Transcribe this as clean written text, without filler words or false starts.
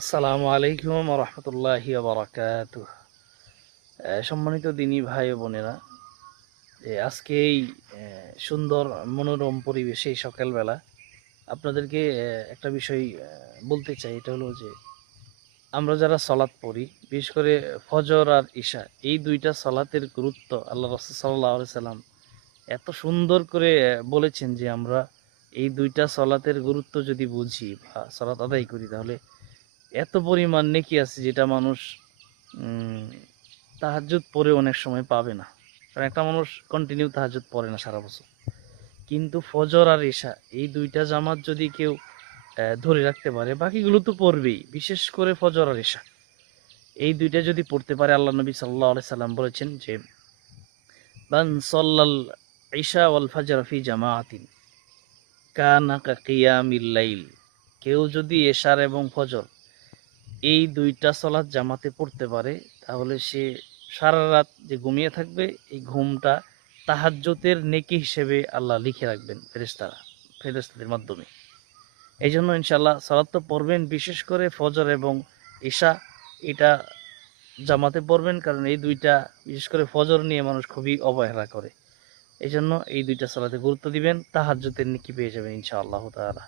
আসসালামু আলাইকুম রহমতুল্লাহি বারাকাতুহ। সম্মানিত দিনী ভাই ও বোনেরা, আজকে এই সুন্দর মনোরম পরিবেশে এই সকালবেলা আপনাদেরকে একটা বিষয় বলতে চাই। এটা হলো যে আমরা যারা সলাৎ পড়ি, বিশেষ করে ফজর আর ঈশা, এই দুইটা সলাতের গুরুত্ব আল্লাহ রাসূল সাল্লাল্লাহু আলাইহি সাল্লাম এত সুন্দর করে বলেছেন যে আমরা এই দুইটা সলাতের গুরুত্ব যদি বুঝি বা সলাত আদায় করি, তাহলে এত পরিমাণ নেকি আছে যেটা মানুষ তাহাজ্জুদ পড়ে অনেক সময় পাবে না। কারণ একটা মানুষ কন্টিনিউ তাহাজ্জুদ পড়ে না সারা বছর, কিন্তু ফজর আর ঈশা এই দুইটা জামাত যদি কেউ ধরে রাখতে পারে, বাকিগুলো তো পড়বেই, বিশেষ করে ফজর আর ঈশা এই দুইটা যদি পড়তে পারে, আল্লাহ নবী সাল্লাল্লাহু আলাইহি সাল্লাম বলেছেন যে মান সাল্লাল ঈশা ওয়াল ফাজর ফি জামাআতিন কানা কা কিয়ামিল লাইল। কেউ যদি এশার এবং ফজর এই দুইটা সলাৎ জামাতে পড়তে পারে, তাহলে সে সারা রাত যে ঘুমিয়ে থাকবে, এই ঘুমটা তাহাজ্জুদের নেকি হিসেবে আল্লাহ লিখে রাখবেন ফেরেশতাদের মাধ্যমে। এই জন্য ইনশাআল্লাহ সালাত তো পড়বেন, বিশেষ করে ফজর এবং ঈশা এটা জামাতে পড়বেন, কারণ এই দুইটা, বিশেষ করে ফজর নিয়ে মানুষ খুবই অবহেলা করে। এই জন্য এই দুইটা সালাতে গুরুত্ব দিবেন, তাহাজ্জুদের নেকি পেয়ে যাবেন ইনশাআল্লাহ তাআলা।